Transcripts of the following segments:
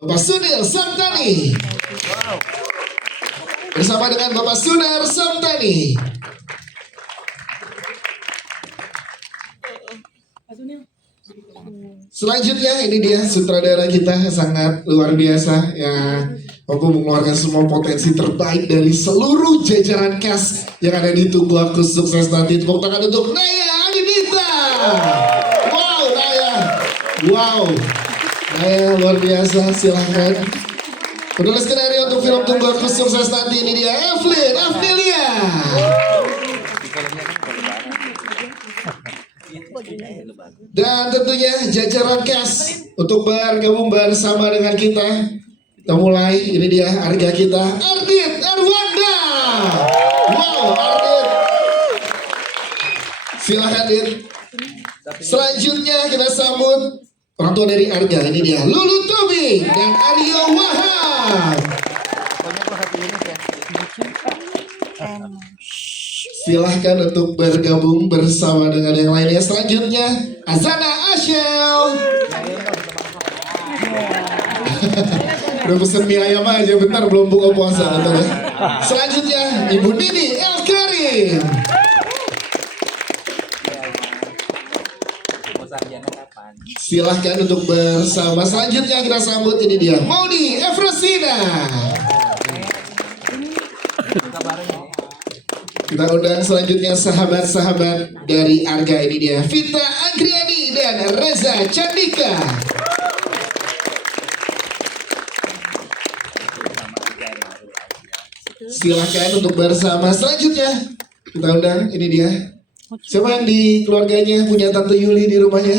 Bapak Sunil Samtani. Bersama dengan Bapak Sunar Samtani. Selanjutnya ini dia sutradara kita yang sangat luar biasa yang mampu mengeluarkan semua potensi terbaik dari seluruh jajaran cast yang ada di Tunggu Aku Sukses Nanti. Tepuk tangan untuk Naya Aninita. Wow Naya, wow Naya luar biasa, silahkan. Penulis skenario untuk film Tunggu Aku Sukses Nanti ini dia Evelyn Afnelia. Dan tentunya jajaran cast untuk bergabung bersama dengan kita. Kita mulai, ini dia harga kita Ardit Erwanda. Wow Ardit, silahkan Ardit. Selanjutnya kita sambut orang tua dari Arga, ini dia Lulu Tobing dan Aryo Wahab. Silahkan untuk bergabung bersama dengan yang lainnya. Selanjutnya Azana Ashel. Udah pesen mie ayam aja, bentar belum buka puasa bentar ya. Selanjutnya Ibu Nini El Karim. Silahkan untuk bersama. Selanjutnya kita sambut ini dia Maudi Efrosina. Kita undang selanjutnya sahabat-sahabat dari Arga, ini dia Vita Anggriani dan Reza Candika. Silahkan untuk bersama. Selanjutnya kita undang ini dia. Siapa yang di keluarganya punya Tante Yuli di rumahnya?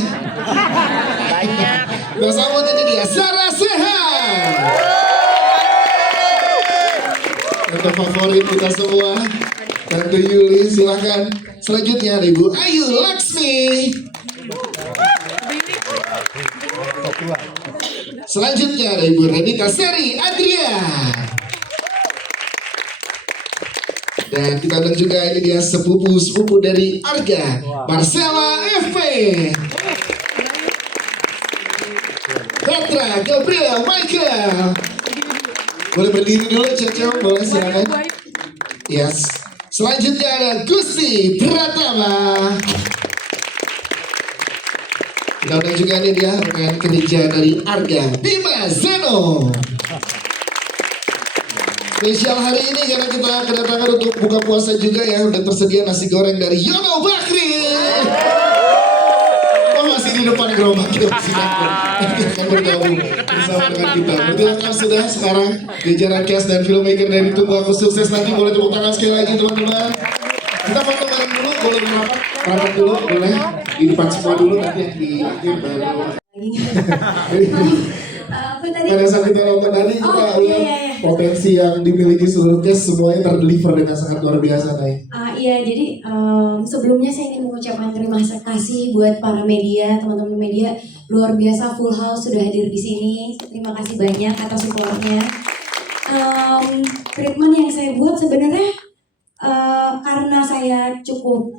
Kita sambut ini dia Sarah Sehan. Tante favorit kita semua, Tante Yuli, silahkan. Selanjutnya ada Ibu Ayu Laksmi. Selanjutnya ada Ibu Renita Seri Adria. Dan kita undang juga ini dia sepupu-sepupu dari Arga, Marcella FP. Petra Gabriel Michael. Boleh berdiri dulu Cecil, boleh silakan. Yes. Selanjutnya ada Gusti Pratama. Kita undang juga ini dia rekan kerja dari Arga, Bima Zeno. Spesial hari ini karena kita kedatangan untuk buka puasa juga ya. Udah tersedia nasi goreng dari Yono Bakri. Oh masih di depan gerobak kita akan bergabung bersama dengan kita. Berarti lengkap sudah sekarang jajaran cast dan filmmaker dari Tunggu Aku Sukses Nanti. Boleh tepuk tangan sekali lagi teman-teman. Kita foto bareng dulu, boleh merapat dulu, boleh di depan semua dulu, nanti yang di akhir baru. Pada saat kita nonton tadi kita lihat potensi yang dimiliki seluruh cast semuanya terdeliver dengan sangat luar biasa, Nay. Iya, jadi sebelumnya saya ingin mengucapkan terima kasih buat para media, teman-teman media luar biasa, full house sudah hadir di sini. Terima kasih banyak atas supportnya. Treatment yang saya buat sebenarnya karena saya cukup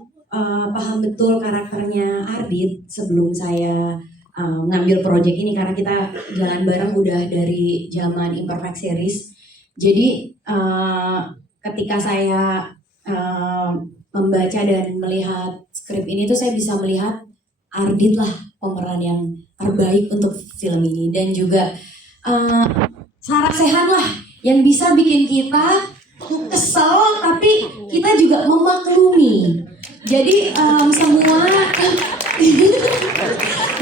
paham betul karakternya Ardit sebelum saya ngambil project ini, karena kita jalan bareng udah dari zaman Imperfect Series. Jadi ketika saya membaca dan melihat skrip ini tuh saya bisa melihat Ardit lah pemeran yang terbaik untuk film ini, dan juga Sarah Sehan lah yang bisa bikin kita kesel tapi kita juga memaklumi. Jadi semua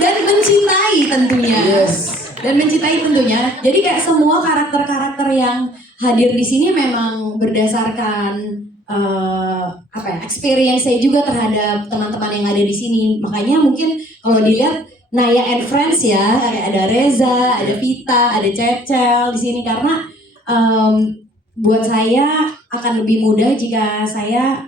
dan mencintai tentunya. Yes. Dan mencintai tentunya. Jadi kayak semua karakter-karakter yang hadir di sini memang berdasarkan experience saya juga terhadap teman-teman yang ada di sini. Makanya mungkin kalau dilihat Naya and Friends ya, ada Reza, ada Vita, ada Cecel di sini, karena buat saya akan lebih mudah jika saya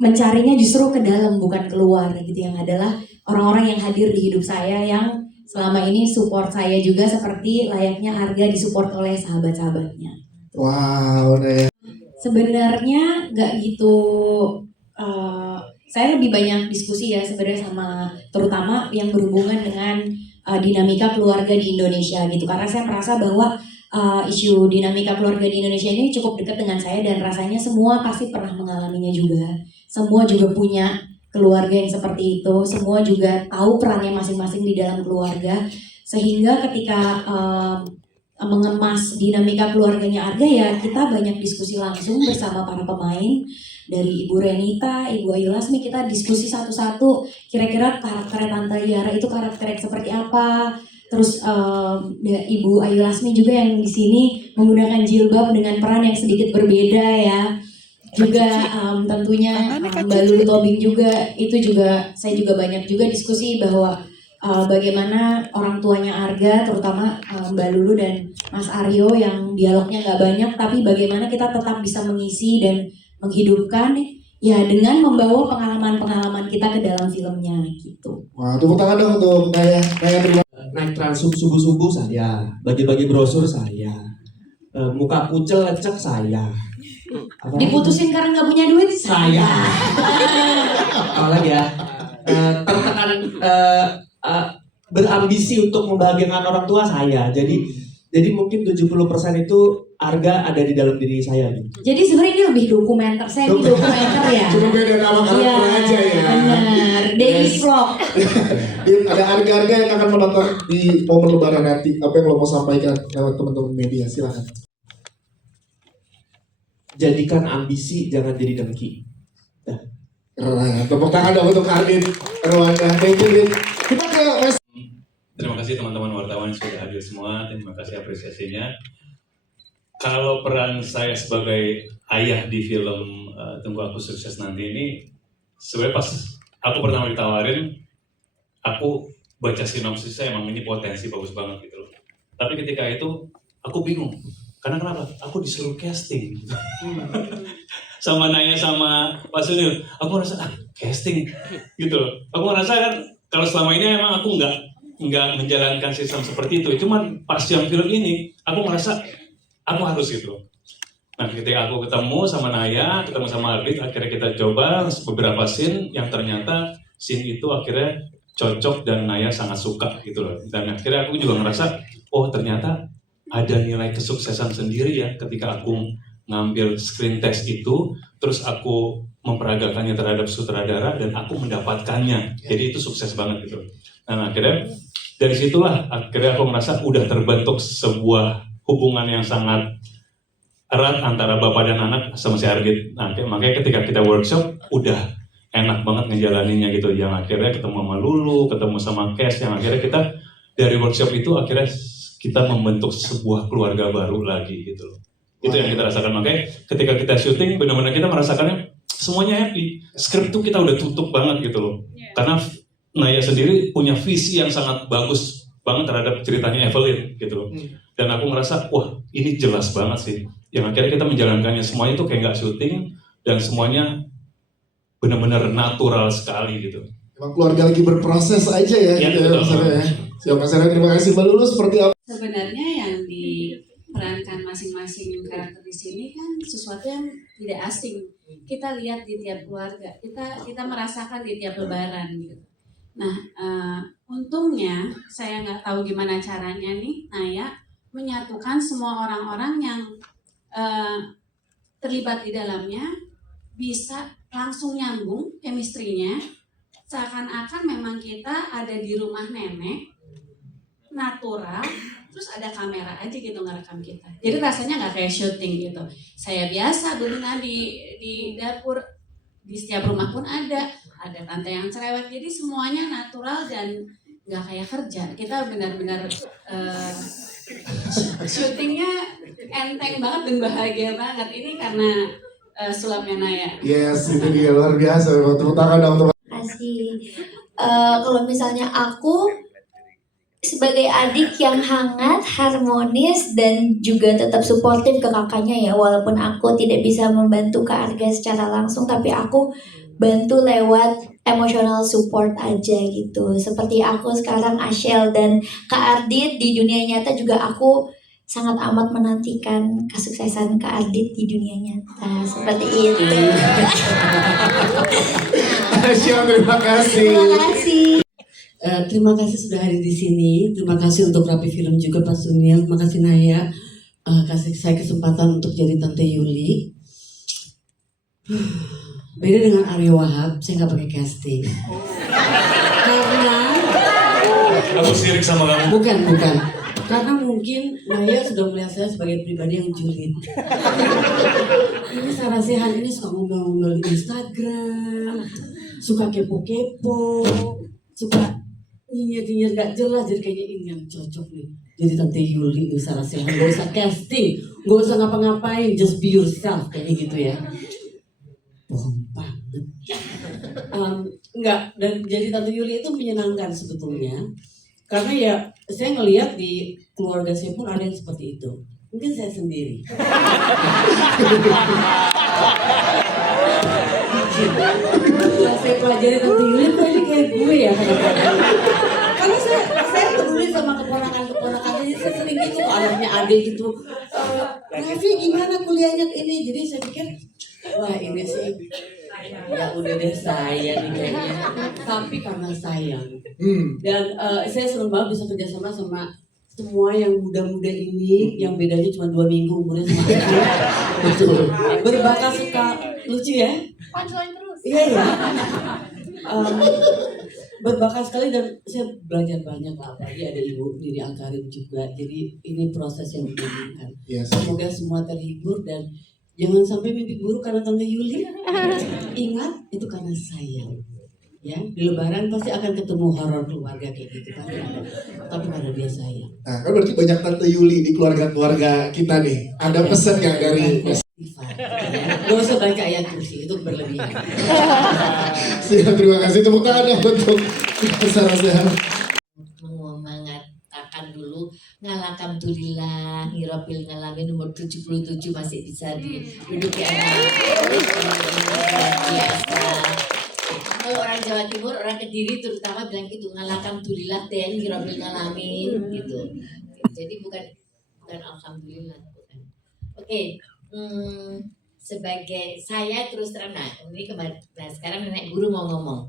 mencarinya justru ke dalam bukan keluar gitu, yang adalah orang-orang yang hadir di hidup saya yang selama ini support saya juga seperti layaknya Arga disupport oleh sahabat-sahabatnya. Wow, Naya. Sebenarnya nggak gitu. Saya lebih banyak diskusi ya sebenarnya sama terutama yang berhubungan dengan dinamika keluarga di Indonesia gitu, karena saya merasa bahwa isu dinamika keluarga di Indonesia ini cukup dekat dengan saya dan rasanya semua pasti pernah mengalaminya juga. Semua juga punya keluarga yang seperti itu, semua juga tahu perannya masing-masing di dalam keluarga, sehingga ketika mengemas dinamika keluarganya Arga ya kita banyak diskusi langsung bersama para pemain, dari Ibu Renita, Ibu Ayu Lasmi, kita diskusi satu-satu kira-kira karakter Tante Yara itu karakter yang seperti apa. Terus Ibu Ayu Lasmi juga yang di sini menggunakan jilbab dengan peran yang sedikit berbeda ya. Juga tentunya Mbak Lulu Tobing juga, itu juga saya juga banyak juga diskusi bahwa bagaimana orang tuanya Arga, terutama Mbak Lulu dan Mas Aryo yang dialognya nggak banyak, tapi bagaimana kita tetap bisa mengisi dan menghidupkan ya dengan membawa pengalaman-pengalaman kita ke dalam filmnya gitu. Wah, tepuk tangan dong untuk Naya terima. Naik transum subuh-subuh saya, bagi-bagi brosur saya, muka kucel lecek saya. Diputusin karena nggak punya duit Saya. Apalagi ya, tertekan berambisi untuk membahagiakan orang tua saya. Jadi mungkin 70% itu Arga ada di dalam diri saya gitu. Jadi sebenarnya ini lebih dokumenter, saya ini dokumenter ya. Cuma beda nama karakter aja ya. Benar, daily vlog. Ada Arga-Arga yang akan menonton di momen lebaran nanti. Apa yang lo mau sampaikan lewat teman-teman media? Silakan. Jadikan ambisi, jangan jadi dengki. Keren. Tepuk tangan dong untuk Ardit Rwanda. Thank you, Dit. Kita ke Mas. Terima kasih teman-teman wartawan yang sudah hadir semua. Terima kasih apresiasinya. Kalau peran saya sebagai ayah di film Tunggu Aku Sukses Nanti ini, sebenarnya pas aku pertama ditawarin, aku baca sinopsisnya emang ini potensi bagus banget gitu loh. Tapi ketika itu aku bingung. Karena kenapa? Aku disuruh casting. Sama Naya sama Pak Sunil. Aku merasa, casting gitu loh. Aku merasa kan, kalau selama ini emang aku nggak menjalankan sistem seperti itu. Cuman pas yang film ini, aku merasa aku harus gitu. Nah, ketika aku ketemu sama Naya, ketemu sama Ardit, akhirnya kita coba beberapa scene yang ternyata scene itu akhirnya cocok dan Naya sangat suka gitu loh. Dan akhirnya aku juga ngerasa, oh ternyata ada nilai kesuksesan sendiri ya ketika aku ngambil screen test itu, terus aku memperagakannya terhadap sutradara dan aku mendapatkannya. Jadi itu sukses banget gitu. Nah, akhirnya dari situlah akhirnya aku merasa udah terbentuk sebuah hubungan yang sangat erat antara bapak dan anak sama si Argit. Nah, makanya ketika kita workshop udah enak banget ngejalaninnya gitu. Yang akhirnya ketemu sama Lulu, ketemu sama Kes, yang akhirnya kita dari workshop itu akhirnya kita membentuk sebuah keluarga baru lagi gitu loh. Itu yang kita rasakan. Makanya ketika kita syuting benar-benar kita merasakannya semuanya happy. Skrip itu kita udah tutup banget gitu loh. Karena Naya sendiri punya visi yang sangat bagus banget terhadap ceritanya Evelyn gitu loh. Dan aku merasa, wah ini jelas banget sih. Yang akhirnya kita menjalankannya semuanya itu kayak nggak syuting dan semuanya benar-benar natural sekali gitu. Emang keluarga lagi berproses aja ya, Ya, gitu betul. ya. Siap Mas Hera, terima kasih. Mbak Lulu seperti apa? Sebenarnya yang diperankan masing-masing karakter di sini kan sesuatu yang tidak asing. Kita lihat di tiap keluarga, kita merasakan di tiap lebaran gitu. Nah, untungnya saya nggak tahu gimana caranya nih, Naya menyatukan semua orang-orang yang terlibat di dalamnya bisa langsung nyambung chemistry-nya, seakan-akan memang kita ada di rumah nenek, natural, terus ada kamera aja gitu ngerekam kita. Jadi rasanya nggak kayak syuting gitu. Saya biasa dulunya di dapur, di setiap rumah pun ada tante yang cerewet. Jadi semuanya natural dan nggak kayak kerja. Kita benar-benar syutingnya enteng banget dan bahagia banget. Ini karena sulapnya Naya. Yes, itu dia luar biasa. Tepuk tangan dong untuk Kasih. Kalau misalnya aku sebagai adik yang hangat, harmonis, dan juga tetap suportif ke kakaknya ya, walaupun aku tidak bisa membantu Kak Arga secara langsung, tapi aku bantu lewat emotional support aja gitu. Seperti aku sekarang Ashel dan Kak Ardit di dunia nyata juga aku sangat amat menantikan kesuksesan Kak Ardit di dunia nyata. Seperti itu. Siap, terima kasih. Terima kasih. Terima kasih sudah hadir di sini. Terima kasih untuk Rapi Film juga Pak Sunil. Terima kasih Naya kasih saya kesempatan untuk jadi Tante Yuli. Beda dengan Aryo Wahab, saya nggak pakai casting. Karena Aku sirik sama kamu. bukan. Karena mungkin Naya sudah melihat saya sebagai pribadi yang julid. Ini Sarah Sehan ini suka ngomel-ngomel di Instagram, suka kepo-kepo, suka nyinyir-nyinyir gak jelas. Jadi kayaknya ini yang cocok nih. Jadi Tante Yuli nih Sarah Sehan, gak usah casting, gak usah ngapa-ngapain, just be yourself kayaknya gitu ya. Bohong banget. Enggak, dan jadi Tante Yuli itu menyenangkan sebetulnya. Karena ya saya ngelihat di keluarga saya pun ada yang seperti itu. Mungkin saya sendiri. Setelah saya pelajari Tante Yuli kok ini kayak gue ya kadang-kadang. Karena saya peduli sama keponakan-keponakan, jadi saya sering gitu ke anaknya adik gitu. Raffi gimana kuliahnya ini? Jadi saya pikir, wah ini sih ya udah deh saya nih kayaknya. Tapi karena sayang. Dan saya senang banget bisa kerjasama sama semua yang muda-muda ini, yang bedanya cuma 2 minggu umurnya sama aku. Betul. Berbakat sekali, lucu ya? Iya ya. Berbakat sekali dan saya belajar banyak lah. Apalagi ada Ibu Diri Akarim juga. Jadi ini proses yang menyenangkan. Yes. Semoga semua terhibur dan jangan sampai mimpi buruk karena Tante Yuli. Ingat itu karena sayang. Ya, di Lebaran pasti akan ketemu horor keluarga kayak gitu kan. Tapi karena dia sayang. Nah, kan berarti banyak Tante Yuli di keluarga-keluarga kita nih. Ada pesan nggak dari Mas? Gak usah baca ayat kursi, itu berlebihan. Siap, terima kasih. Tepuk tangan ya untuk Sarah Sehan. Mengatakan dulu alhamdulillah Ngiropil ngalamin umur 77 masih bisa diduduki anak biasa. Kalau orang Jawa Timur, orang Kediri terutama bilang gitu, alhamdulillah dan Ngiropil ngalamin gitu. Jadi bukan alhamdulillah bukan. Oke. Sebagai saya terus terang, nah ini nah sekarang nenek guru mau ngomong.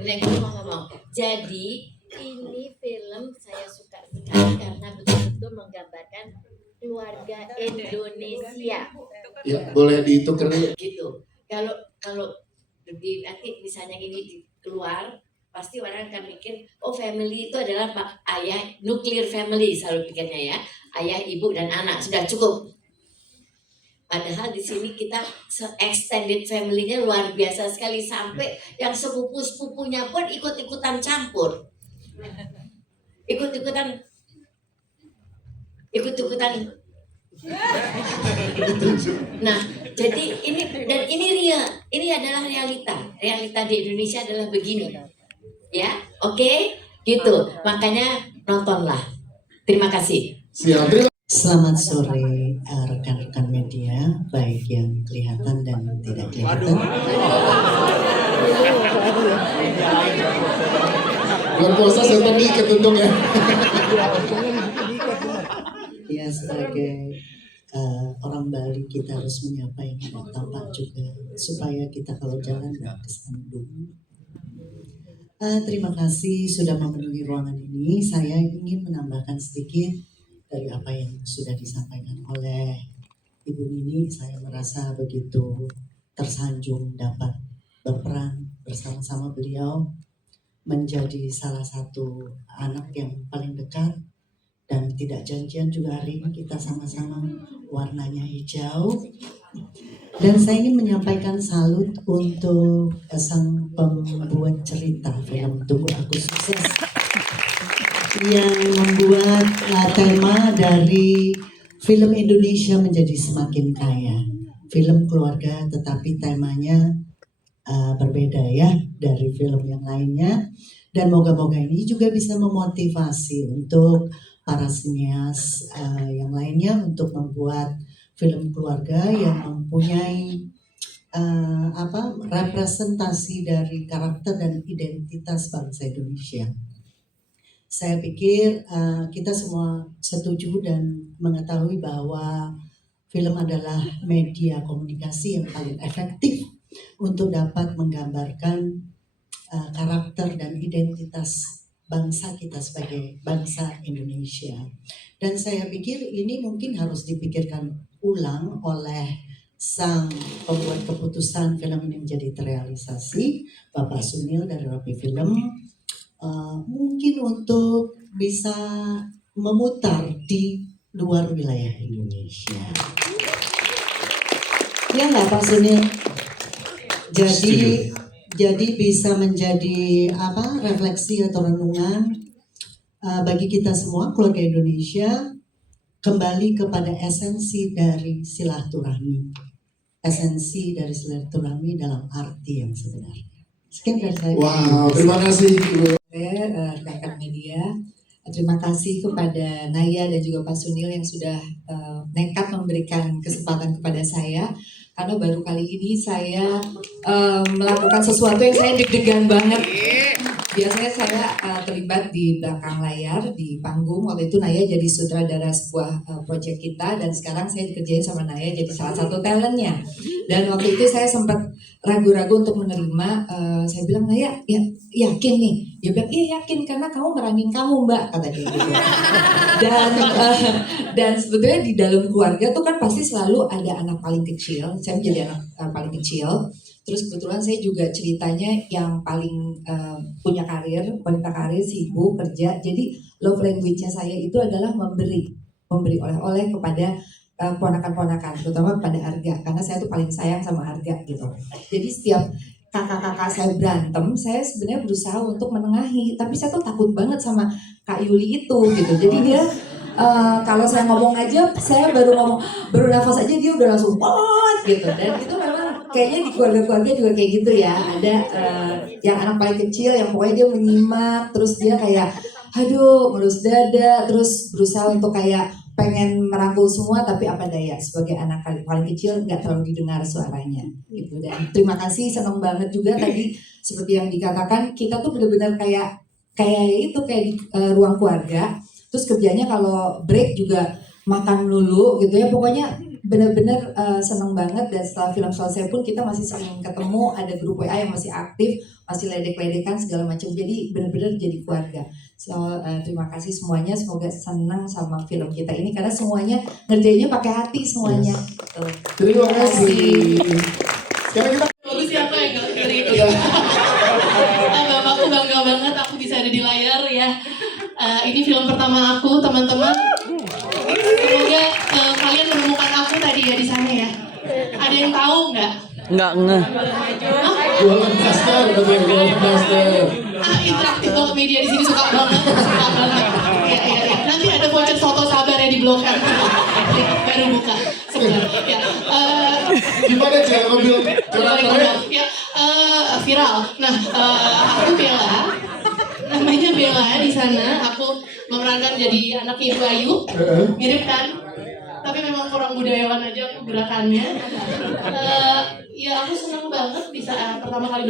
Nenek guru mau ngomong. Jadi ini film saya suka sekali karena betul-betul menggambarkan keluarga Indonesia. Ya, boleh dihitung dulu. Gitu. Kalau nanti misalnya ini keluar, pasti orang akan mikir, oh family itu adalah ayah, nuclear family selalu pikirnya ya, ayah, ibu dan anak sudah cukup. Padahal di sini kita extended family-nya luar biasa sekali sampai yang sepupu-sepupunya pun ikut-ikutan campur. Ikut-ikutan. Nah, jadi ini real. Ini adalah realita. Realita di Indonesia adalah begini. Ya, oke? Gitu. Makanya nontonlah. Terima kasih. Siap, terima Selamat sore rekan-rekan media, baik yang kelihatan dan tidak kelihatan. Bulan puasa setan diikat untung ya. Ya sebagai orang Bali kita harus menyapa yang tidak tampak juga supaya kita kalau jalan tidak kesandung. Terima kasih sudah memenuhi ruangan ini. Saya ingin menambahkan sedikit dari apa yang sudah disampaikan oleh Ibu Nini. Saya merasa begitu tersanjung dapat berperan bersama-sama beliau menjadi salah satu anak yang paling dekat dan tidak janjian juga hari ini kita sama-sama warnanya hijau. Dan saya ingin menyampaikan salut untuk sang pembuat cerita film Tunggu Aku Sukses yang membuat tema dari film Indonesia menjadi semakin kaya. Film keluarga tetapi temanya berbeda ya dari film yang lainnya. Dan moga-moga ini juga bisa memotivasi untuk para sinias yang lainnya untuk membuat film keluarga yang mempunyai representasi dari karakter dan identitas bangsa Indonesia. Saya pikir kita semua setuju dan mengetahui bahwa film adalah media komunikasi yang paling efektif untuk dapat menggambarkan karakter dan identitas bangsa kita sebagai bangsa Indonesia. Dan saya pikir ini mungkin harus dipikirkan ulang oleh sang pembuat keputusan film ini menjadi terrealisasi, Bapak Sunil dari Rapi Film, mungkin untuk bisa memutar di luar wilayah Indonesia. Ya nggak Pak Sunil? Jadi bisa menjadi refleksi atau renungan bagi kita semua keluarga Indonesia, kembali kepada esensi dari silaturahmi. Esensi dari silaturahmi dalam arti yang sebenarnya. Sekian dari saya. Wow, terima kasih Ibu. Rekan media, terima kasih kepada Naya dan juga Pak Sunil yang sudah nekat memberikan kesempatan kepada saya, karena baru kali ini saya melakukan sesuatu yang saya deg-degan banget. Biasanya saya terlibat di belakang layar, di panggung. Waktu itu Naya jadi sutradara sebuah proyek kita, dan sekarang saya dikerjain sama Naya jadi salah satu talentnya. Dan waktu itu saya sempat ragu-ragu untuk menerima. Saya bilang, Naya, ya, yakin nih? Dia bilang, iya yakin, karena kamu meranin kamu Mbak, kata dia gitu. Dan sebetulnya di dalam keluarga tuh kan pasti selalu ada anak paling kecil. Saya menjadi anak paling kecil. Terus kebetulan saya juga ceritanya yang paling punya karir, wanita karir, sibuk, kerja. Jadi love language-nya saya itu adalah memberi oleh-oleh kepada ponakan-ponakan, terutama kepada Arga, karena saya tuh paling sayang sama Arga gitu. Jadi setiap kakak-kakak saya berantem, saya sebenarnya berusaha untuk menengahi, tapi saya tuh takut banget sama Kak Yuli itu gitu. Jadi dia kalau saya ngomong aja, saya baru nafas aja dia udah langsung pot gitu. Dan itu memang kayaknya di keluarga-keluarga juga kayak gitu ya. Ada yang anak paling kecil yang pokoknya dia menyimak, terus dia kayak aduh melus dada, terus berusaha untuk kayak pengen merangkul semua, tapi apa daya sebagai anak paling kecil nggak terlalu didengar suaranya gitu. Dan terima kasih, senang banget juga tadi seperti yang dikatakan, kita tuh benar-benar kayak itu kayak di ruang keluarga. Terus kerjanya kalau break juga makan dulu gitu ya, pokoknya benar-benar seneng banget. Dan setelah film selesai pun kita masih sering ketemu, ada grup WA yang masih aktif, masih ledek-ledekan segala macam, jadi benar-benar jadi keluarga. So terima kasih semuanya, semoga senang sama film kita ini karena semuanya ngerjainnya pakai hati semuanya. Tuh. Terima kasih. Sekarang kita Bagus siapa yang gak ngeri itu. ya. Aku bangga banget aku bisa ada di layar ya. Ini film pertama aku, teman-teman. Semoga kalian menemukan aku tadi ya di sana ya. Ada yang tahu nggak? Nggak ngeh. Jualan master, betul, jualan master. Interaktif banget media di sini, suka banget. Ya. Nanti ada voucher foto sabar ya di blog kan. Baru buka. Sebentar. Ya. Gimana sih ngambil karakternya? Ya, viral. Nah, aku Bella. Namanya Bella di sana. Aku memerankan jadi anak Ibu Ayu. Mirip kan? Tapi memang kurang budayawan aja aku gerakannya. Ya aku senang banget bisa pertama kali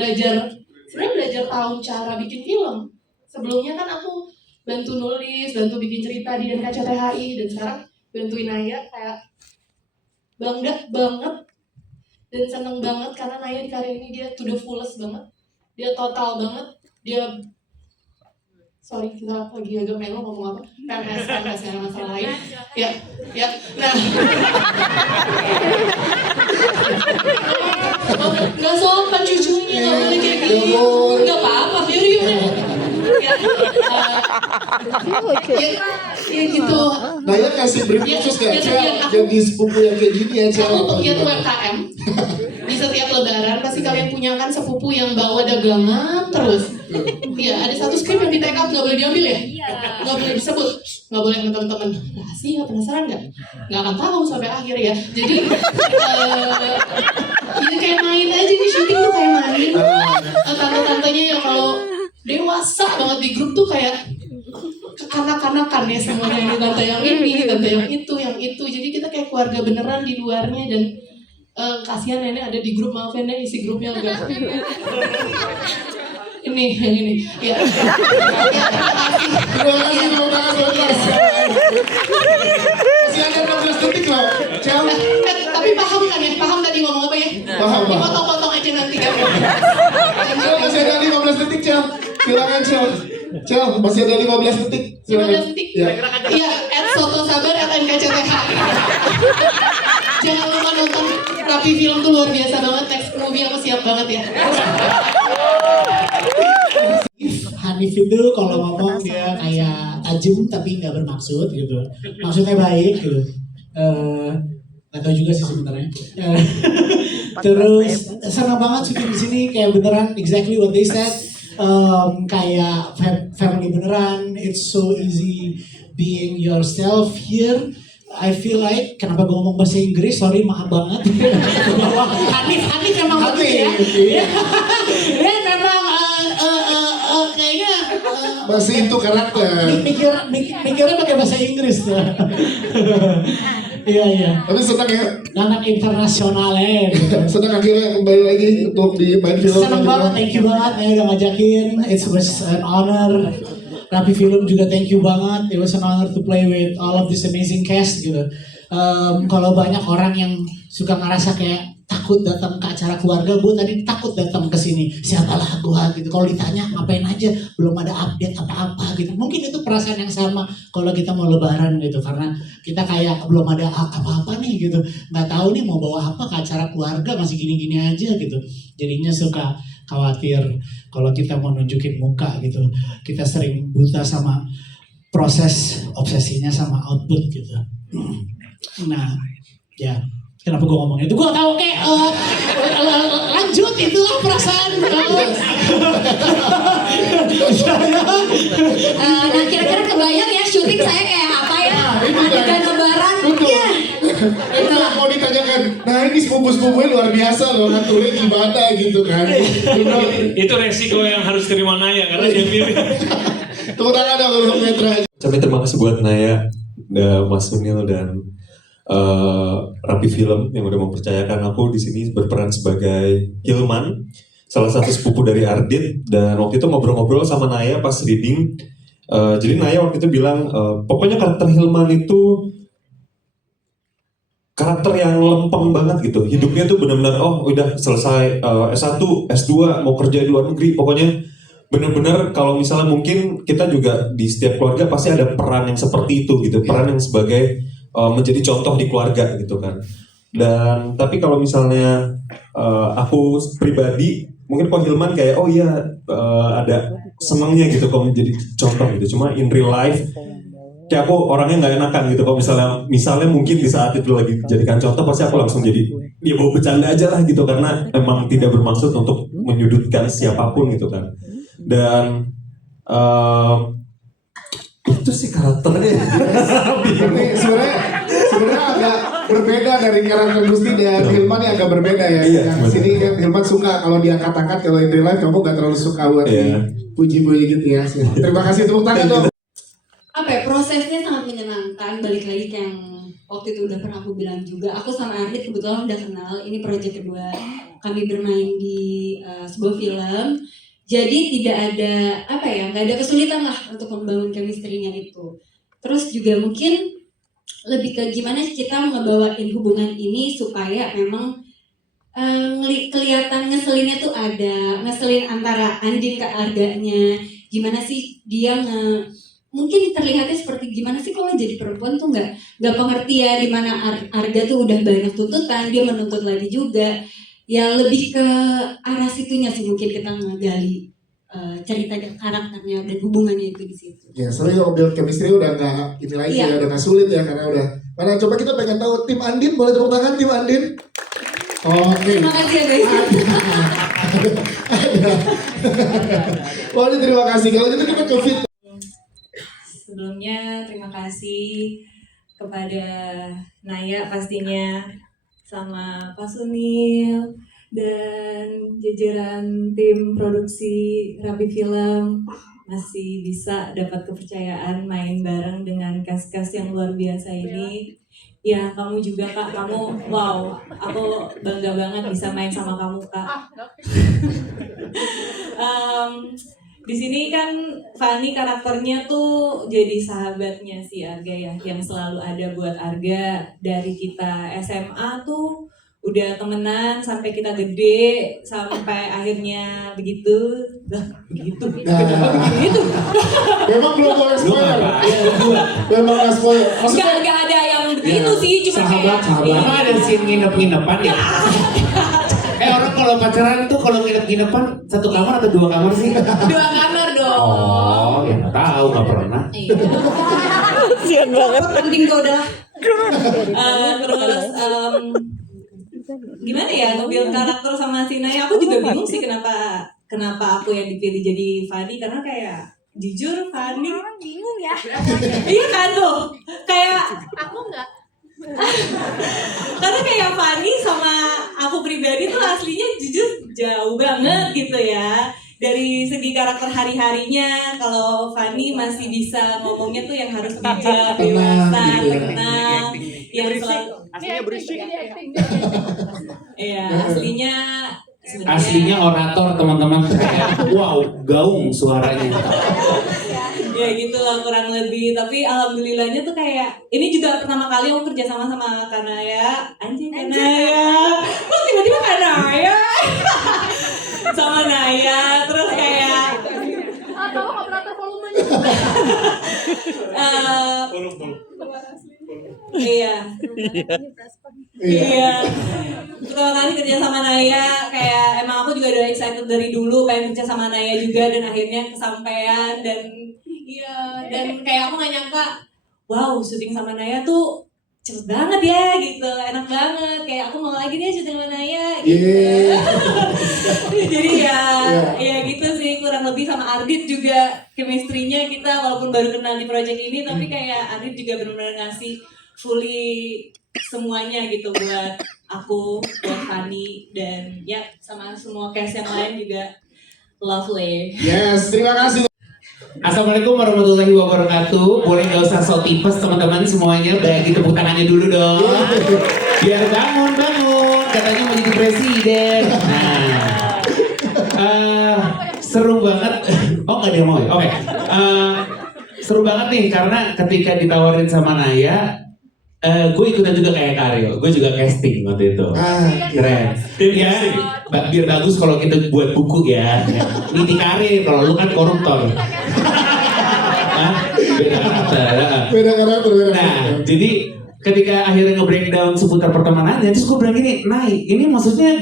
sebenarnya belajar tahu cara bikin film. Sebelumnya kan aku bantu nulis, bantu bikin cerita di NKCTHI, dan sekarang bantuin Naya, kayak bangga banget dan seneng banget karena Naya di karya ini dia to the fullest banget, dia total banget, dia sorry kita lagi agak melo ngomong apa PMS ya, masalah lain ya nah nggak sopan cucunya nggak boleh kayak gini nggak apa-apa yaudah ya gitu. Naya kasih brief khusus gak? Jadi sepupu yang kayak gini ya, aku pegiat UMKM. Di setiap lebaran pasti kalian punya kan sepupu yang bawa dagangan terus. Iya, ada satu skrip yang di take out nggak boleh diambil ya, nggak boleh disebut, nggak boleh sama teman-teman. Rahasia, penasaran nggak akan tahu sampai akhir ya. Jadi ya kayak main aja di syuting tuh kayak main. Tante-tantenya yang kalau dewasa banget di grup tuh kayak kekanak-kanakan ya semuanya, ini tante yang ini, tante yang itu. Jadi kita kayak keluarga beneran di luarnya. Dan kasihan nenek ada di grup, maaf ya nek, isi grupnya agak ini yang ini ya. Masih ada 16 detik loh. Tapi paham kan ya, paham tadi ngomong apa ya? Paham. Dipotong-potong aja nanti kan. Masih ada 15 detik. Silakan Cel. Cel, masih ada 15 detik. 15 detik. Ya. Iya, @sotosabar@nkcth. Jangan lupa nonton Rapi Film tuh luar biasa banget. Next movie aku siap banget ya. Hanif itu kalau ngomong dia kayak tajam tapi nggak bermaksud gitu. Maksudnya baik gitu. Nggak tahu juga sih sebenarnya. Terus senang banget syuting di sini kayak beneran exactly what they said. Kayak family beneran. It's so easy being yourself here. I feel like kenapa gue ngomong bahasa Inggris, sorry maaf banget. Hanif memang begitu ya. Dia memang kayaknya Masih itu karakter. mikirnya pakai bahasa Inggris tuh. Iya. Tapi senang ya. Anak internasional Senang akhirnya kembali lagi untuk di main film. Senang banget, thank you banget ya udah ngajakin. It was an honor. Rapi Film juga thank you banget. It was an honor to play with all of this amazing cast gitu. Kalau banyak orang yang suka ngerasa kayak takut datang ke acara keluarga, gue tadi takut datang ke sini. Siapalah gue gitu. Kalau ditanya ngapain aja, belum ada update apa-apa gitu. Mungkin itu perasaan yang sama kalau kita mau lebaran gitu, karena kita kayak belum ada apa-apa nih gitu. Nggak tahu nih mau bawa apa ke acara keluarga, masih gini-gini aja gitu. Jadinya suka khawatir kalau kita mau nunjukin muka gitu. Kita sering buta sama proses obsesinya sama output gitu. Nah, ya. Kenapa gue ngomong itu? Gue tahu kayak lanjut itulah perasaan. Nah kira-kira kebayang ya syuting saya kayak apa ya? Adegan lebaran. Iya. Itu mau ditanyakan. Nah ini sepupu-sepupunya luar biasa loh, ngaturnya gimana gitu kan. Itu resiko yang harus terima Naya karena dia pilih. Tepuk tangan dong untuk Metra. Ucapin terima kasih buat Naya, Mas Sunil dan Rapi Film yang udah mempercayakan aku di sini berperan sebagai Hilman, salah satu sepupu dari Ardit. Dan waktu itu ngobrol-ngobrol sama Naya pas reading. Jadi Naya waktu itu bilang, pokoknya karakter Hilman itu karakter yang lempeng banget gitu. Hidupnya tuh benar-benar udah selesai S1, S2, mau kerja di luar negeri. Pokoknya benar-benar kalau misalnya mungkin kita juga di setiap keluarga pasti ada peran yang seperti itu gitu. Peran yang sebagai menjadi contoh di keluarga gitu kan. Dan tapi kalau misalnya aku pribadi mungkin kok Hilman kayak ada senangnya gitu kalau menjadi contoh gitu. Cuma in real life kayak aku orangnya nggak enakan gitu kalau misalnya mungkin di saat itu lagi jadikan contoh pasti aku langsung jadi ya mau bercanda aja lah gitu karena emang tidak bermaksud untuk menyudutkan siapapun gitu kan. Dan itu sih karakternya. Ini sebenarnya agak berbeda dari karakter Gusti dan Hilman yang agak berbeda ya. Yang sini kan Hilman suka kalau diangkat-angkat, kalau in real life kamu gak terlalu suka buat puji-puji gitu ya. Terima kasih, tepuk tangan dong. Apa ya, prosesnya sangat menyenangkan. Balik lagi ke yang waktu itu udah pernah aku bilang juga, aku sama Ardit kebetulan udah kenal. Ini proyek kedua kami bermain di sebuah film. Jadi tidak ada nggak ada kesulitan lah untuk membangun chemistry-nya itu. Terus juga mungkin lebih ke gimana kita ngebawain hubungan ini supaya memang kelihatan ngeselinnya tuh ada, ngeselin antara Andin ke Arganya. Gimana sih dia mungkin terlihatnya seperti gimana sih kalau jadi perempuan tuh nggak pengertian, di mana Arga tuh udah banyak tuntutan, dia menuntut lagi juga. Ya lebih ke arah situnya sih mungkin kita ngegali cerita karakternya dan hubungannya itu di situ. Ya, soalnya kalau build chemistry udah nggak ini lagi ya, udah nggak sulit ya karena udah. Mana coba kita pengen tahu tim Andin, boleh tepuk tangan tim Andin? Oke. Terima kasih ya guys. Wali terima kasih. Kalau gitu kita ke fit. Sebelumnya terima kasih kepada Naya pastinya, sama Pak Sunil dan jajaran tim produksi Rapi Film masih bisa dapat kepercayaan main bareng dengan cast-cast yang luar biasa ini. Ya kamu juga Kak, kamu wow, aku bangga banget bisa main sama kamu Kak. Di sini kan Fani karakternya tuh jadi sahabatnya si Arga ya, yang selalu ada buat Arga dari kita SMA tuh udah temenan sampai kita gede sampai akhirnya begitu. Begitu. Kenapa begitu? Memang belum boleh spoiler. Memang nggak spoiler. Maksudnya Gak ada yang begitu sih, cuma kayak Emang ada scene nginep-nginepan ya? Orang kalau pacaran tuh kalau nginep-nginepan satu kamar atau 2 kamar sih? 2 kamar dong. Oh, ya nggak tahu, nggak pernah. Sian banget. Penting kok udah. Terus gimana ya nge-build karakter sama si Naya? Aku juga bingung sih kenapa aku yang dipilih jadi Fanny, karena kayak jujur Fanny orang bingung ya. Iya kan tuh kayak aku nggak. Karena kayak Fanny sama aku pribadi tuh aslinya jujur jauh banget gitu ya. Dari segi karakter hari-harinya, kalau Fanny masih bisa ngomongnya tuh yang harus bijak, dewasa, tenang, yang selalu Aslinya berisik. Iya, aslinya sebenarnya Aslinya orator teman-teman. Wow, gaung suaranya. ya gitu lah kurang lebih. Tapi alhamdulillahnya tuh kayak ini juga pertama kali aku kerja sama Kanaya. Anjing Kanaya. Kok tiba-tiba Kanaya? Sama Naya, terus kayak Atau operator volumenya. Iya. Pertama kali kerja sama Naya, kayak emang aku juga udah excited dari dulu pengen kerja sama Naya juga, dan akhirnya kesampaian. Dan iya, dan kayak aku gak nyangka, wow syuting sama Naya tuh cepet banget ya gitu, enak banget, kayak aku mau lagi deh syuting sama Naya gitu. Jadi ya gitu sih kurang lebih. Sama Ardit juga chemistry-nya kita walaupun baru kenal di project ini, tapi kayak Ardit juga benar-benar ngasih fully semuanya gitu buat aku, buat Fanny, dan ya sama semua cast yang lain juga lovely. Yes, terima kasih. Assalamualaikum warahmatullahi wabarakatuh. Boleh nggak usah so tipes teman-teman semuanya, bagi tepuk tangannya dulu dong. Biar bangun, katanya mau jadi presiden. Nah, seru banget. Oh nggak dia mau ya? Oke. Seru banget nih karena ketika ditawarin sama Naya, gue ikutan juga kayak Karyo. Gue juga casting waktu itu. Keren. Ya, biar bagus kalau kita buat buku ya. Niti karir, kalau lu kan koruptor. Beda karakter. Nah, jadi ketika akhirnya nge-breakdown seputar pertemanannya, terus gue bilang gini, Nay, ini maksudnya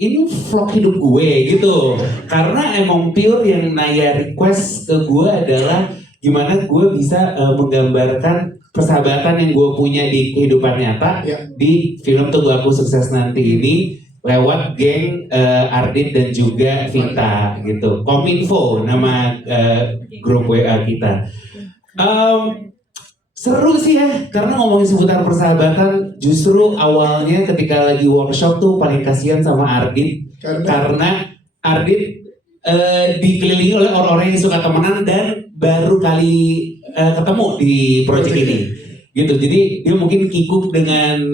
ini vlog hidup gue gitu. Karena emang pure yang Naya request ke gue adalah gimana gue bisa menggambarkan persahabatan yang gue punya di kehidupan nyata di film Tunggu Aku Sukses Nanti ini lewat geng Ardit dan juga Vita gitu. Kominfo nama grup WA kita. Seru sih ya, karena ngomongin seputar persahabatan, justru awalnya ketika lagi workshop tuh paling kasihan sama Ardit karena Ardit dikelilingi oleh orang-orang yang suka temenan dan baru kali ketemu di project ini gitu. Jadi dia mungkin kikuk dengan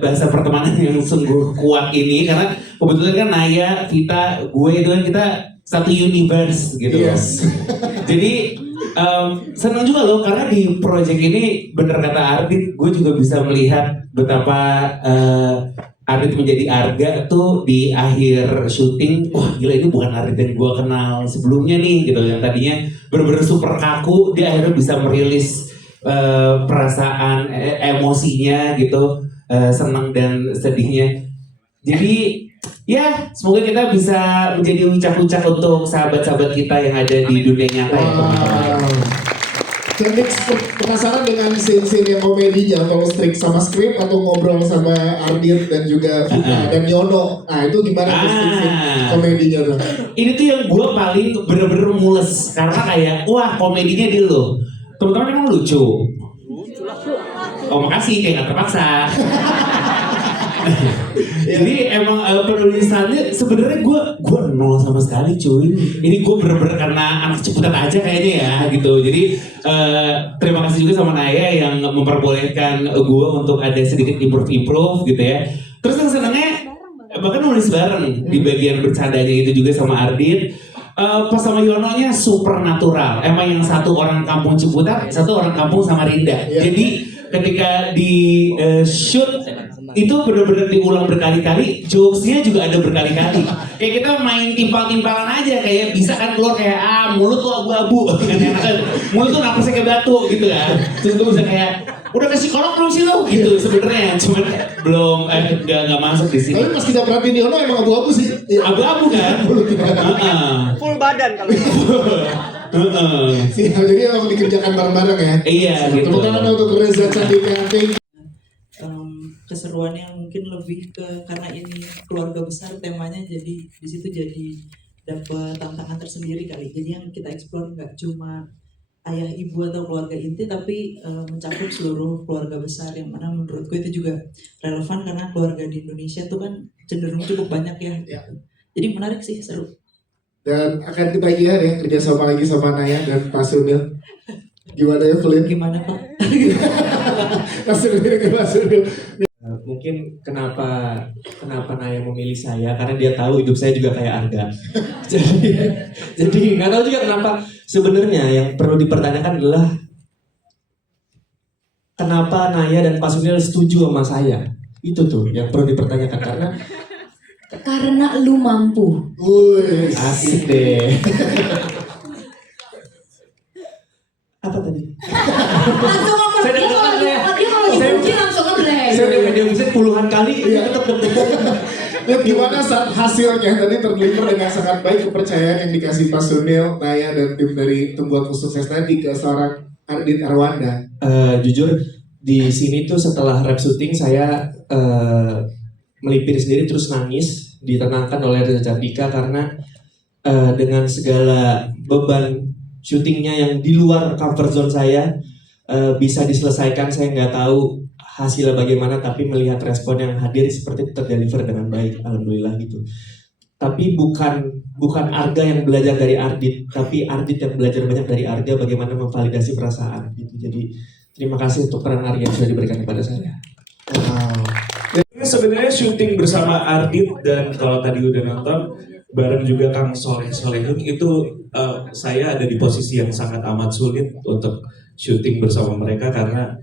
bahasa pertemanan yang sungguh kuat ini, karena kebetulan kan Naya, Vita, gue itu kan kita satu universe gitu. Yes. Jadi senang juga loh karena di project ini bener kata Ardit, gue juga bisa melihat betapa Ardit menjadi Arga tuh di akhir syuting. Wah gila, ini bukan Ardit yang gue kenal sebelumnya nih gitu, yang tadinya bener-bener super kaku, dia akhirnya bisa merilis perasaan emosinya gitu, senang dan sedihnya. Jadi ya semoga kita bisa menjadi ucap-ucap untuk sahabat-sahabat kita yang ada di dunia nyata ya. Jadi penasaran dengan scene-scene yang komedinya, kalau strict sama skrip atau ngobrol sama Ardit dan juga Vita dan Yono. Nah itu gimana scene komedinya tuh? Ini tuh yang gue paling bener-bener mules karena kayak wah komedinya dia loh. Teman-teman emang lucu. Oh makasih, kayak gak terpaksa. Jadi emang penulisannya sebenarnya gue nol sama sekali cuy. Ini gue bener-bener karena anak cepetan aja kayaknya ya gitu. Jadi terima kasih juga sama Naya yang memperbolehkan gue untuk ada sedikit improve gitu ya. Terus yang senangnya bahkan nulis bareng di bagian bercandanya itu juga sama Ardit. Pas sama Yononya super natural. Emang yang satu orang kampung Ciputat, satu orang kampung Samarinda. Jadi ketika di shoot itu benar-benar diulang berkali-kali, jokesnya juga ada berkali-kali. Kayak kita main timpal-timpalan aja, kayak bisa kan keluar kayak mulut tuh abu-abu, mulut tuh napasnya kayak batu gitu kan. Terus gue bisa kayak udah ke psikolog belum sih lo gitu sebenarnya, cuman belum nggak masuk di sini. Tapi pas kita perhatiin Diono emang abu-abu sih. Abu-abu kan? Full badan kalau Jadi emang dikerjakan bareng-bareng ya. Iya gitu. Tepuk tangan untuk Reza Candika. Keseruannya mungkin lebih ke karena ini keluarga besar temanya, jadi di situ jadi dapat tantangan tersendiri kali. Jadi yang kita explore nggak cuma ayah ibu atau keluarga inti, tapi mencakup seluruh keluarga besar, yang mana menurutku itu juga relevan karena keluarga di Indonesia tuh kan cenderung cukup banyak ya. Jadi menarik sih, seru. Dan akan ditagihan ya kerjasama lagi sama Naya dan Pak Sunil. Gimana ya Flip? Gimana Pak? Langsung ke Pak Sunil. Mungkin kenapa Naya memilih saya karena dia tahu hidup saya juga kayak Arga. jadi nggak tahu juga kenapa. Sebenarnya yang perlu dipertanyakan adalah kenapa Naya dan Pak Sunil setuju sama saya. Itu tuh yang perlu dipertanyakan karena lu mampu. Asik deh. Apa tadi? Langsung ngomong. Saya deg-degan deh. Dia kalau dipuji langsung ngebleng. Saya udah media musik puluhan kali, tetap deg-degan. Lihat gimana saat hasilnya tadi terlihat dengan sangat baik kepercayaan yang dikasih Pak Sunil, Naya dan tim dari Tunggu Aku Sukses tadi ke seorang Ardit Arwanda. Jujur di sini tuh setelah rap syuting saya melipir sendiri terus nangis, ditenangkan oleh Reza Candika karena dengan segala beban syutingnya yang di luar comfort zone saya bisa diselesaikan. Saya nggak tahu hasilnya bagaimana, tapi melihat respon yang hadir seperti terdeliver dengan baik, alhamdulillah gitu. Tapi bukan Arga yang belajar dari Ardit, tapi Ardit yang belajar banyak dari Arga bagaimana memvalidasi perasaan gitu. Jadi terima kasih untuk peran Arga yang sudah diberikan kepada saya. Sebenarnya syuting bersama Ardit dan kalau tadi udah nonton bareng juga Kang Solehun itu saya ada di posisi yang sangat amat sulit untuk syuting bersama mereka karena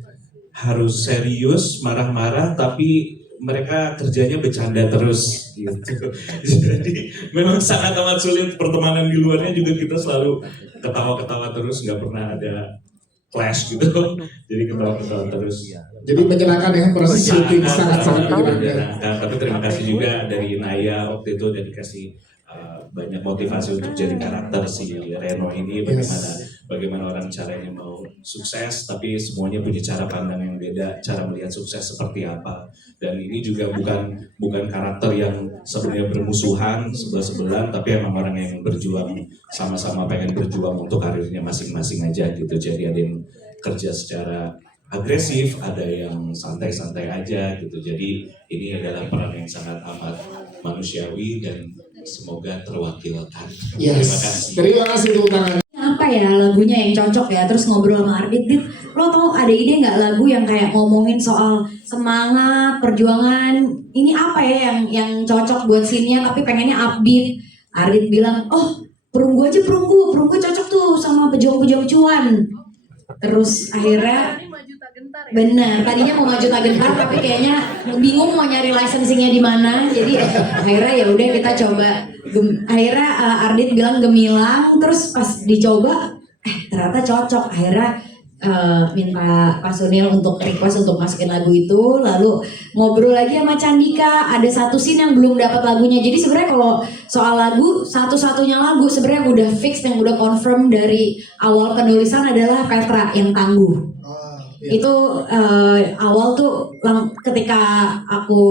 harus serius, marah-marah, tapi mereka kerjanya bercanda terus gitu. Jadi memang sangat amat sulit. Pertemanan di luarnya juga kita selalu ketawa-ketawa terus, nggak pernah ada clash gitu. Jadi ketawa-ketawa terus. Jadi menyenangkan ya proses syuting, sangat-sangat menyenangkan. Tapi terima kasih juga dari Naya waktu itu udah dikasih banyak motivasi untuk jadi karakter si Reno ini, bagaimana orang caranya mau sukses, tapi semuanya punya cara pandang yang beda, cara melihat sukses seperti apa. Dan ini juga bukan karakter yang sebenarnya bermusuhan sebelah-sebelahan, tapi emang orang yang berjuang sama-sama, pengen berjuang untuk karirnya masing-masing aja gitu. Jadi ada yang kerja secara agresif, ada yang santai-santai aja gitu. Jadi ini adalah peran yang sangat amat manusiawi dan semoga terwakilkan. Yes. Terima kasih tepuk tangan. Apa ya lagunya yang cocok ya, terus ngobrol sama Ardit. Dit, lo tau ada ide nggak lagu yang kayak ngomongin soal semangat, perjuangan, ini apa ya yang cocok buat scene-nya tapi pengennya upbeat. Ardit bilang, oh perunggu aja, perunggu cocok tuh sama pejuang-pejuang cuan. Terus akhirnya benar, tadinya mau maju tak gentar tapi kayaknya bingung mau nyari licensingnya di mana. Jadi akhirnya ya udah kita coba. Akhirnya Ardit bilang gemilang, terus pas dicoba ternyata cocok. Akhirnya minta Pak Sunil untuk request untuk masukin lagu itu, lalu ngobrol lagi sama Candika. Ada satu scene yang belum dapat lagunya. Jadi sebenarnya kalau soal lagu, satu-satunya lagu sebenarnya yang udah fix, yang udah confirm dari awal penulisan adalah Petra yang tangguh. Itu awal tuh ketika aku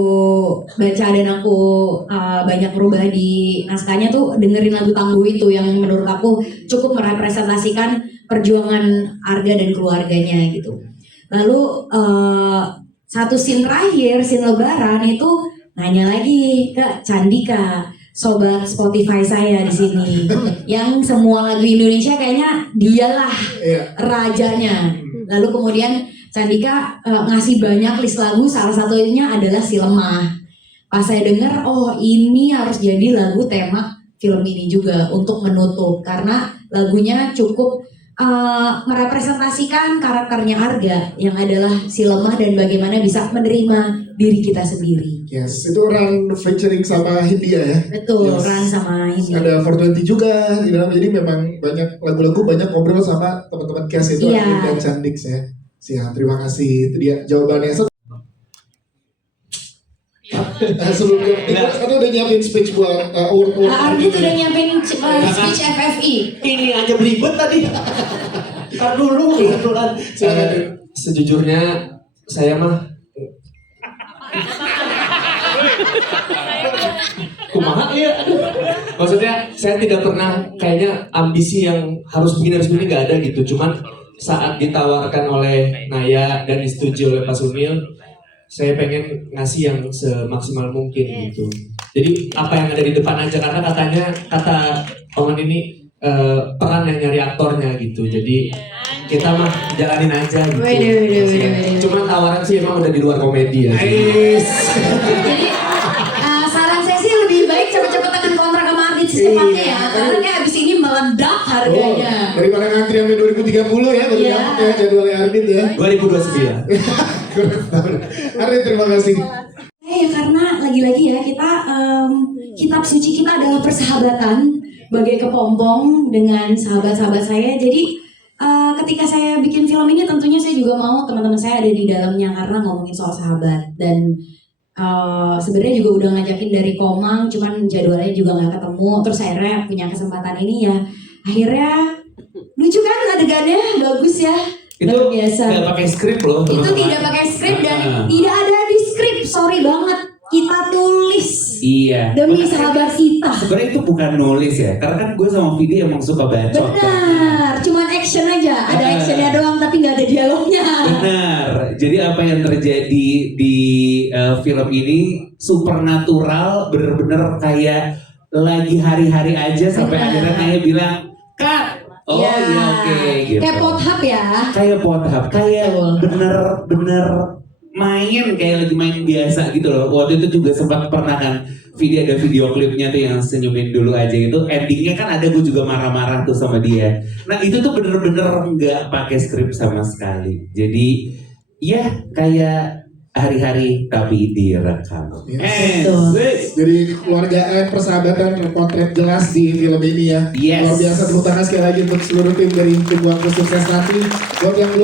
baca dan aku banyak berubah di naskahnya tuh dengerin lagu tangguh itu yang menurut aku cukup merepresentasikan perjuangan Arga dan keluarganya gitu. Lalu satu scene terakhir, scene lebaran itu nanya lagi ke Candika, sobat Spotify saya di sini, yang semua lagu Indonesia kayaknya dialah rajanya. Lalu kemudian Candika ngasih banyak list lagu, salah satunya adalah Si Lemah. Pas saya dengar, oh ini harus jadi lagu tema film ini juga untuk menutup, karena lagunya cukup merepresentasikan karakternya Arga yang adalah si lemah dan bagaimana bisa menerima diri kita sendiri. Yes, itu Run featuring sama Hindia ya. Betul, Yes. Run sama Hindia. Ada 420 juga di dalam, jadi memang banyak lagu-lagu, banyak ngobrol sama teman-teman cast itu Iya. Arvin dan Candix ya. Siap, terima kasih. Itu dia jawabannya. Sebelumnya, kita udah nyiapin speech buat award-award. Arga tuh udah nyiapin speech FFI. Ini aja belibet tadi. Ntar dulu kebetulan. Sejujurnya saya mah kumaha ya. Maksudnya saya tidak pernah kayaknya ambisi yang harus begini nggak ada gitu. Cuman saat ditawarkan oleh Naya dan disetujui oleh Pak Sunil, saya pengen ngasih yang semaksimal mungkin gitu. Jadi apa yang ada di depan aja, karena kata Oman ini peran yang nyari aktornya gitu. Jadi kita mah jalanin aja gitu. Wede. Cuman tawaran sih emang udah di luar komedi ya. Jadi saran saya sih lebih baik cepet-cepet tekan kontrak sama Ardit secepatnya ya, karena kayak abis ini meledak harganya. Daripada ngantri sampai 2030 ya, baru dapat ya jadwalnya Ardit ya. 2029. Ardit, terima kasih. Ya karena lagi-lagi ya kita kitab suci kita adalah persahabatan bagai kepompong dengan sahabat-sahabat saya. Jadi ketika saya bikin film ini tentunya saya juga mau teman-teman saya ada di dalamnya karena ngomongin soal sahabat. Dan sebenarnya juga udah ngajakin dari Komang, cuman jadwalnya juga nggak ketemu. Terus akhirnya punya kesempatan ini ya, akhirnya lucu kan adegannya, bagus ya. Itu Luar biasa. nggak pakai skrip loh. Itu teman-teman. tidak pakai skrip dan tidak ada di skrip, sorry banget. Kita tulis Iya. demi sahabat kita. Sebenarnya itu bukan nulis ya, karena kan gue sama Vidi emang suka bacot kan. Benar, cuman action aja. Ada actionnya doang tapi nggak ada dialognya. Benar. Jadi apa yang terjadi di film ini supernatural, bener-bener kayak lagi hari-hari aja sampai akhirnya kayak bilang, "Cut." Oh Ya. iya oke gitu. Kayak pothap ya. Kayak pothap, kayak bener-bener main kayak lagi main biasa gitu loh. Waktu itu juga sempat pernah kan ada video klipnya tuh yang senyumin dulu aja itu, endingnya kan ada gue juga marah-marah tuh sama dia. Nah itu tuh bener-bener nggak pakai skrip sama sekali. Jadi ya kayak hari-hari tapi direkam. Jadi keluargaan, persahabatan, potret jelas di film ini ya. Yes. Luar biasa, tepuk tangan sekali lagi untuk seluruh tim dari tim Buang Sukses nanti. Buat yang belum